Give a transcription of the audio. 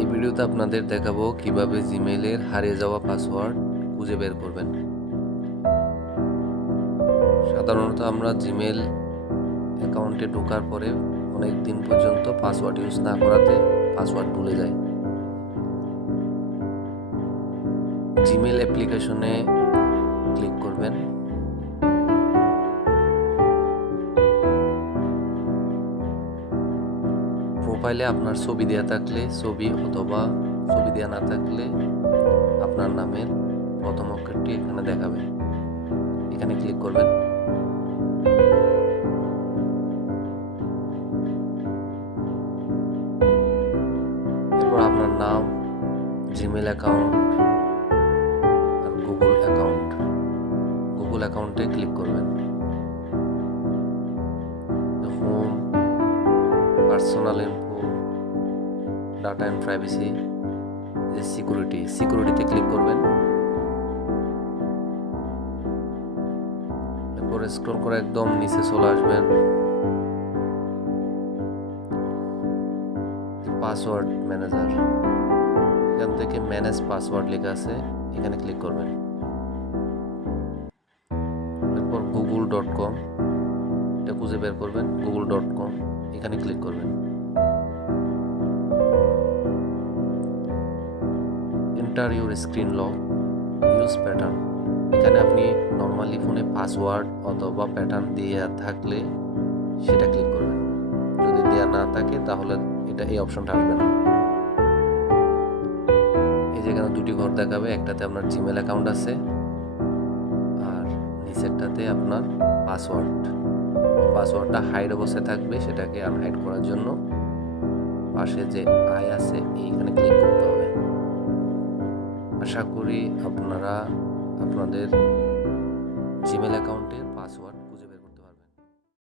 এই ভিডিওতে আপনাদের দেখাবো কিভাবে জিমেইলের হারিয়ে যাওয়া পাসওয়ার্ড খুঁজে বের করবেন। সাধারণত আমরা জিমেইল অ্যাকাউন্টে ঢোকার পরে অনেক দিন পর্যন্ত পাসওয়ার্ড ইউজ না করাতে পাসওয়ার্ড ভুলে যায়। জিমেইল অ্যাপ্লিকেশনে ক্লিক করবেন। প্রোফাইলে আপনার ছবি দেওয়া থাকলে ছবি, অথবা ছবি দেওয়া না থাকলে আপনার নামের প্রথম অক্ষরটি এখানে দেখাবে, এখানে ক্লিক করবেন। এরপর আপনার নাম, জিমেইল অ্যাকাউন্ট আর গুগল অ্যাকাউন্টে ক্লিক করবেন। Home, personal info, data and privacy, সিকিউরিটিতে ক্লিক করবেন। এরপর স্ক্রল করে একদম নিচে চলে আসবেন, পাসওয়ার্ড ম্যানেজার, এখান থেকে ম্যানেজ পাসওয়ার্ড লেখা আছে, এখানে ক্লিক করবেন। এরপর google.com এটা খুঁজে বের করবেন, google.com এখানে ক্লিক করবেন। Enter your screen lock, use pattern, এখানে আপনি নর্মালি ফোনে পাসওয়ার্ড অথবা প্যাটার্ন দিয়ে থাকলে সেটা ক্লিক করবেন। যদি দেওয়া না থাকে তাহলে এই অপশনটা আসবে না। এই যেখানে দুটি ঘর দেখাবে, একটাতে আপনার জিমেইল অ্যাকাউন্ট আছে আর নিচেরটাতে আপনার পাসওয়ার্ডটা হাইড অবস্থায় থাকবে, সেটাকে আনহাইড করার জন্য পাশে যে আই আছে এইখানে ক্লিক করতে হবে। আশা করি আপনারা আপনাদের জিমেইল অ্যাকাউন্টের